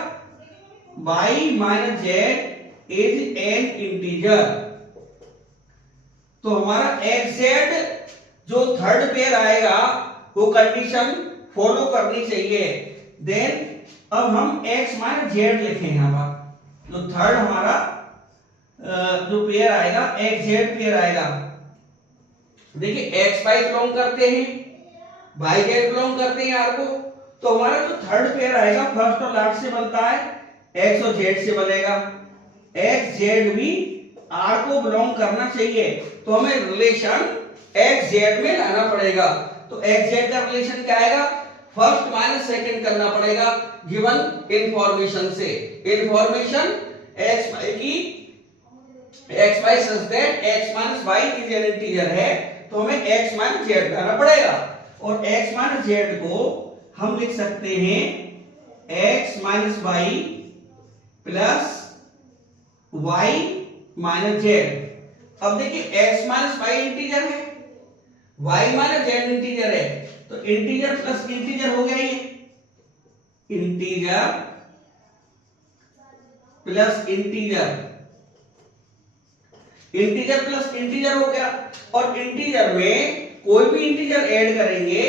y minus z is an integer. तो हमारा एक्स जेड जो थर्ड पेयर आएगा वो कंडीशन फॉलो करनी चाहिए। देन अब हम x माइनस जेड लिखें यहां पर, जो थर्ड हमारा जो पेयर आएगा एक्स जेड पेयर आएगा। देखिए एक्स वाई बिलोंग करते हैं, वाई जेड बिलोंग करते हैं आर को। तो हमारा जो थर्ड पेयर आएगा फर्स्ट और लास्ट से बनता है, एक्स और जेड से बनेगा। एक्स जेड भी आर को बिलोंग करना चाहिए, तो हमें रिलेशन एक्स जेड में लाना पड़ेगा। तो एक्स जेड का रिलेशन क्या आएगा, फर्स्ट माइनस सेकंड करना पड़ेगा गिवन इंफॉर्मेशन से। इंफॉर्मेशन एक्स वाई की, x y such that x minus y is an integer है, तो हमें एक्स माइनस जेड लाना पड़ेगा। और एक्स माइनस जेड को हम लिख सकते हैं x minus y plus y minus z. अब देखिए एक्स माइनस वाई इंटीजर है, वाई माइनस जेड इंटीजर है, तो इंटीजर प्लस इंटीजर हो गया ये, integer plus integer, integer plus integer हो गया। और इंटीजर में कोई भी इंटीजर ऐड करेंगे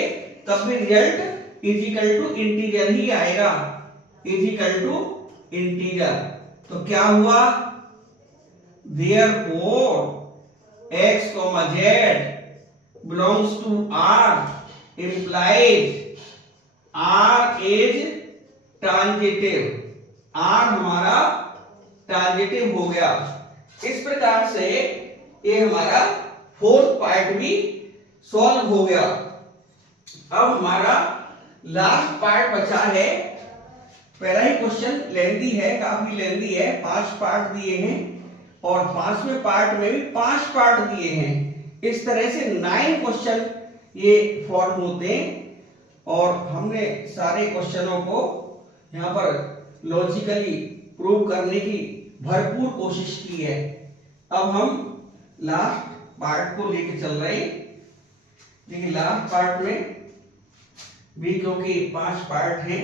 तब भी result is equal to integer ही आएगा, इज इक्वल टू इंटीजर। तो क्या हुआ, therefore x, z belongs to R implies R is transitive, R हमारा ट्रांजिटिव हो गया। इस प्रकार से ये हमारा फोर्थ पार्ट भी सॉल्व हो गया। अब हमारा लास्ट पार्ट बचा है। पहला ही क्वेश्चन लेंदी है, काफी लेंदी है, 5 पार्ट दिए हैं और 5वें पार्ट में भी 5 पार्ट दिए हैं। इस तरह से 9 क्वेश्चन ये फॉर्म होते हैं और हमने सारे क्वेश्चनों को यहाँ पर लॉजिकली प्रूव करने की भरपूर कोशिश की है। अब हम लास्ट पार्ट को लेके चल रहे हैं। देखिए लास्ट पार्ट में भी क्योंकि 5 पार्ट हैं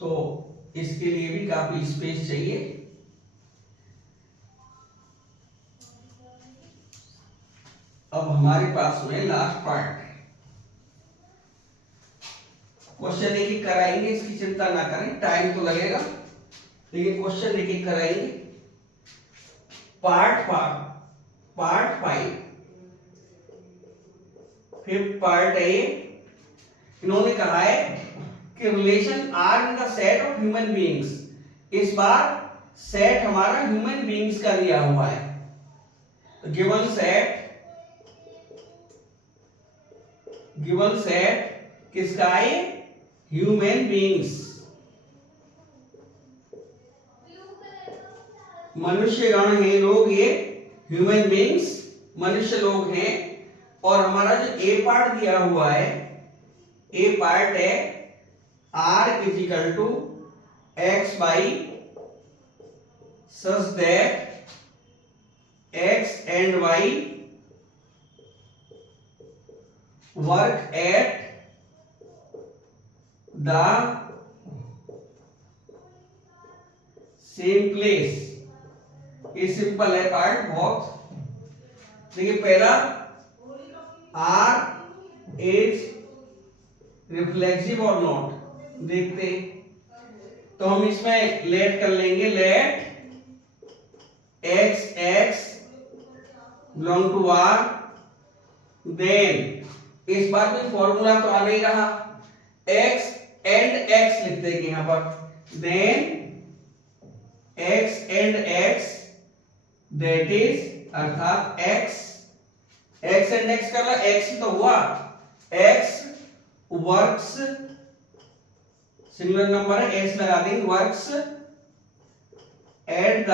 तो इसके लिए भी काफी स्पेस चाहिए। अब हमारे पास में लास्ट पार्ट, क्वेश्चन एक एक कराएंगे, इसकी चिंता ना करें, टाइम तो लगेगा लेकिन क्वेश्चन एक एक कराएंगे। पार्ट 5 फिफ्थ पार्ट है ये। इन्होंने कहा है कि relation R in the set of human beings. इस बार सेट हमारा ह्यूमन बीइंग्स का दिया हुआ है। तो गिवन सेट किसका है, ह्यूमन बीइंग्स, मनुष्यगण हैं लोग, ये ह्यूमन बीइंग्स मनुष्य लोग हैं। और हमारा जो ए पार्ट दिया हुआ है, ए पार्ट है R is equal to x by such that x and y work at the same place. ये सिंपल है पार्ट बहुत। देखिए पहला R इज रिफ्लेक्सिव और नॉट, देखते तो हम इसमें लेट कर लेंगे, let x belong to R। Then इस बार में फॉर्मूला तो आ नहीं रहा, x एंड x लिख देंगे यहां पर। Then x and x that is अर्थात x एंड x कर ला, x ही तो हुआ, x वर्क्स, सिंगुलर नंबर है, x लगा देंगे, works at the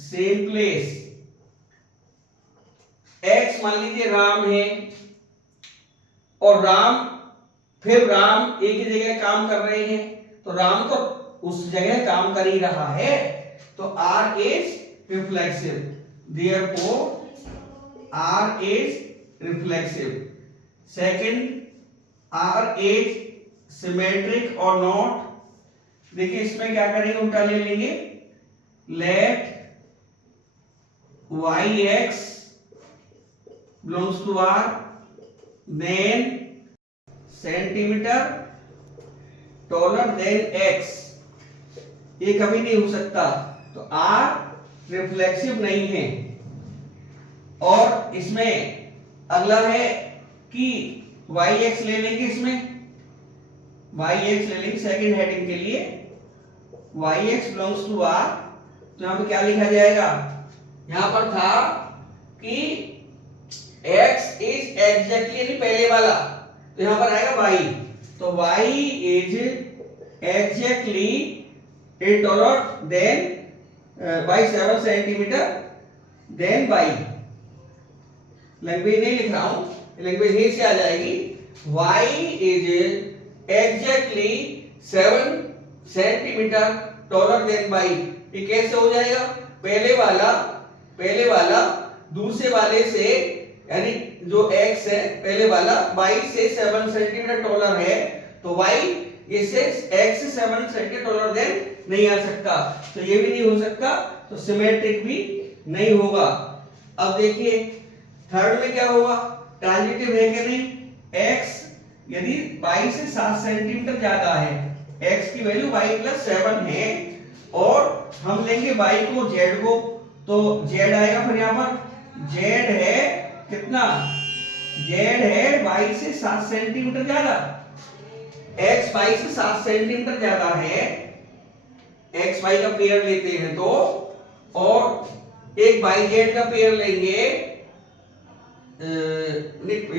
same place. x मान लीजिए राम है और राम एक ही जगह काम कर रहे हैं, तो राम तो उस जगह काम कर ही रहा है, तो R is reflexive, therefore R is reflexive. Second, R is symmetric और नॉट। देखिए इसमें क्या करेंगे, उल्टा ले लेंगे, let y x belongs to are then centimetre taller than x. ये कभी नहीं हो सकता, तो आर रिफ्लेक्सिव नहीं है। और इसमें अगला है कि वाई एक्स ले लेंगे, इसमें वाई एक्स ले लेंगे सेकेंड हेडिंग के लिए, y x belongs to R. तो यहां पे क्या लिखा जाएगा, यहां पर था कि x इज एग्जैक्टली यानी पहले वाला, तो यहां पर आएगा y, तो y is exactly a taller than by 7 centimetre than y। Language नहीं लिख रहा हूं, लैंग्वेज यहीं से आ जाएगी, y is exactly 7 centimetre taller then y। ये कैसे हो जाएगा, पहले वाला दूसरे वाले से, यानी जो x है पहले वाला y से 7 सेंटीमीटर टॉलर है, तो y इससे x से 7 सेंटीमीटर टॉलर देन नहीं आ सकता, तो ये भी नहीं हो सकता, तो सिमेट्रिक भी नहीं होगा। अब देखिए थर्ड में क्या होगा, ट्रांजिटिव है कि नहीं, x यदि y से 7 सेंटीमीटर ज्यादा है, x की वैल्यू y प्लस 7 है, और हम लेंगे y को z को, तो z आएगा फिर यहां पर z है कितना, z है y से 7 सेंटीमीटर ज्यादा, x y से 7 सेंटीमीटर ज्यादा है, x y का पेयर लेते हैं तो, और एक y z का पेयर लेंगे,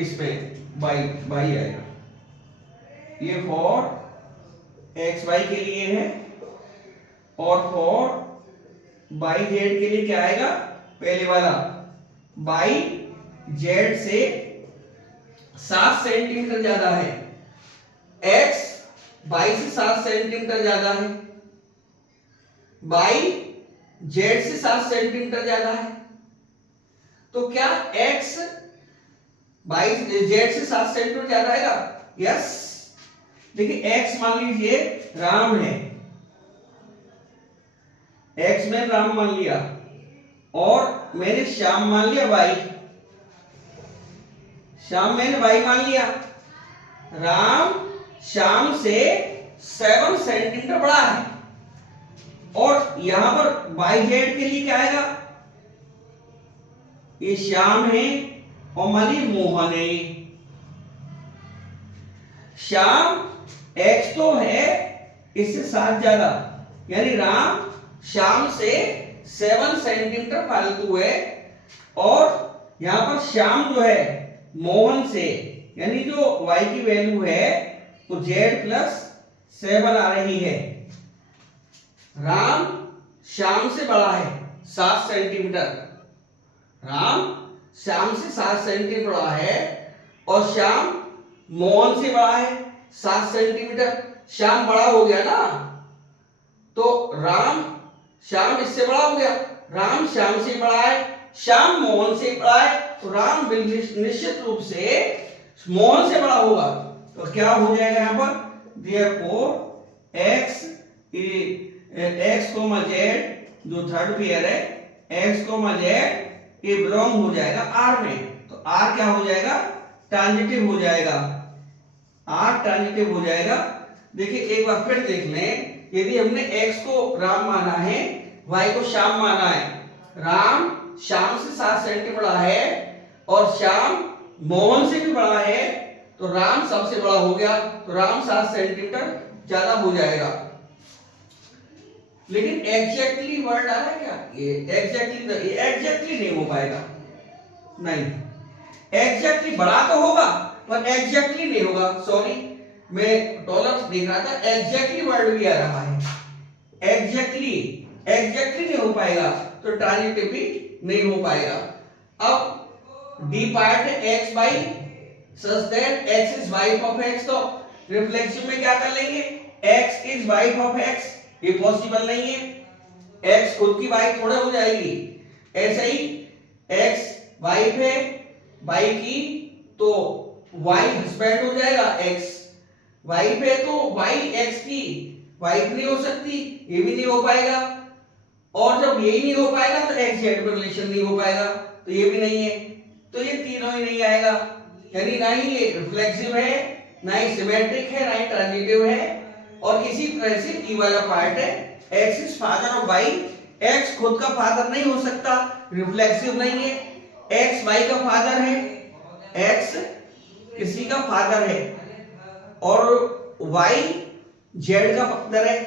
इसमें y आएगा, ये फॉर x y के लिए है, और फॉर y z के लिए क्या आएगा, पहले वाला y z से 7 सेंटीमीटर ज्यादा है, x y से 7 सेंटीमीटर ज्यादा है, y z से 7 सेंटीमीटर ज्यादा है, तो क्या x y z से 7 सेंटीमीटर ज्यादा आएगा, यस। देखिए x मान लीजिए राम है, x में राम मान लिया, और मैंने श्याम मान लिया y, श्याम मैंने y मान लिया, राम श्याम से 7 सेंटीमीटर बड़ा है, और यहां पर yz के लिए क्या आएगा, ये श्याम है और मान लीजिए मोहन है, श्याम x तो है इससे 7 ज्यादा, यानी राम श्याम से 7 सेंटीमीटर फालतू है, और यहां पर श्याम जो है मोहन से, यानी जो y की वैल्यू है तो z प्लस 7 आ रही है, राम श्याम से बड़ा है 7 सेंटीमीटर, राम श्याम से 7 सेंटीमीटर बड़ा है, और श्याम मोहन से बड़ा है 7 सेंटीमीटर, श्याम बड़ा हो गया ना, तो राम श्याम इससे बड़ा हो गया, राम श्याम से बड़ा है, श्याम मोहन से बड़ा है, तो राम निश्चित रूप से मोहन से बड़ा होगा, तो क्या हो जाएगा यहां पर, therefore x z जो थर्ड पेयर है x z ये बिलोंग हो जाएगा r में, तो r क्या हो जाएगा, ट्रांजिटिव हो जाएगा, r ट्रांजिटिव हो जाएगा। देखिए एक बार फिर देख लें, यदि हमने x को राम माना है, y को श्याम माना है, राम श्याम से 7 सेंटीमीटर बड़ा है, और श्याम मोहन से भी बड़ा है, तो राम सबसे बड़ा हो गया, तो राम 7 सेंटीमीटर ज्यादा हो जाएगा। लेकिन एग्जैक्टली वर्ड आ रहा है क्या, ये एग्जैक्टली नहीं हो पाएगा, नहीं, एग्जैक्टली बड़ा तो होगा पर एग्जैक्टली नहीं होगा, सॉरी मैं डॉलर देख रहा था, एग्जैक्टली वर्ड भी आ रहा है, एग्जैक्टली नहीं हो पाएगा, तो ट्रांजिटिव भी नहीं हो पाएगा। अब डी पार्ट है x by such that x is wife of x, तो रिफ्लेक्सिव में क्या कर लेंगे, x is wife of x, ये पॉसिबल नहीं है, x खुद की वाइफ थोड़ा हो जाएगी, ऐसे ही x वाइफ है y की, तो y हस्बैंड हो जाएगा x, y पे तो y x की वाई नहीं हो सकती, ये भी नहीं हो पाएगा, और जब यही नहीं हो पाएगा तो x z में रिलेशन नहीं हो पाएगा, तो ये भी नहीं है, तो ये तीनों ही नहीं आएगा। यानी ना ही ये रिफ्लेक्सिव है, ना ही सिमेट्रिक है, ना ही ट्रांजिटिव है। और इसी तरह से ई वाला पार्ट है x is father of y, x खुद का फादर नहीं हो सकता, रिफ्लेक्सिव नहीं है, x y का फादर है, x किसी का फादर है, और y z का फादर है।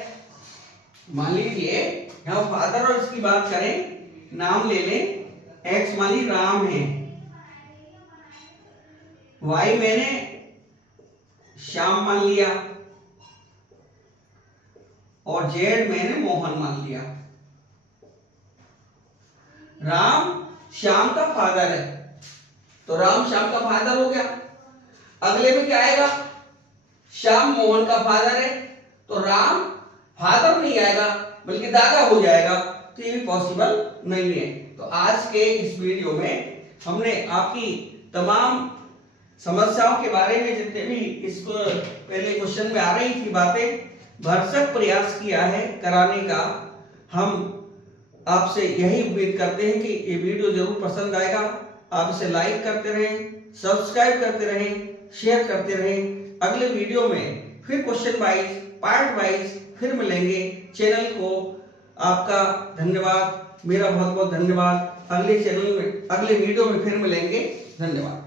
मान लीजिए यहां फादर और इसकी बात करें, नाम ले लें, x मान ली राम है, y मैंने श्याम मान लिया, और z मैंने मोहन मान लिया। राम श्याम का फादर है, तो राम श्याम का फादर हो गया। अगले में क्या आएगा, श्याम मोहन का फादर है, तो राम फादर नहीं आएगा बल्कि दादा हो जाएगा, तो ये भी पॉसिबल नहीं है। तो आज के इस वीडियो में हमने आपकी तमाम समस्याओं के बारे में जितने भी इसको पहले क्वेश्चन में आ रही थी बातें, भरसक प्रयास किया है कराने का। हम आपसे यही उम्मीद करते हैं कि ये वीडियो जरूर पसंद आएगा। आप इसे लाइक करते रहें, सब्सक्राइब करते रहें, शेयर करते रहें। अगले वीडियो में फिर क्वेश्चन वाइज, पार्ट वाइज फिर मिलेंगे। चैनल को आपका धन्यवाद, मेरा बहुत बहुत धन्यवाद। अगले चैनल में, अगले वीडियो में फिर मिलेंगे। धन्यवाद।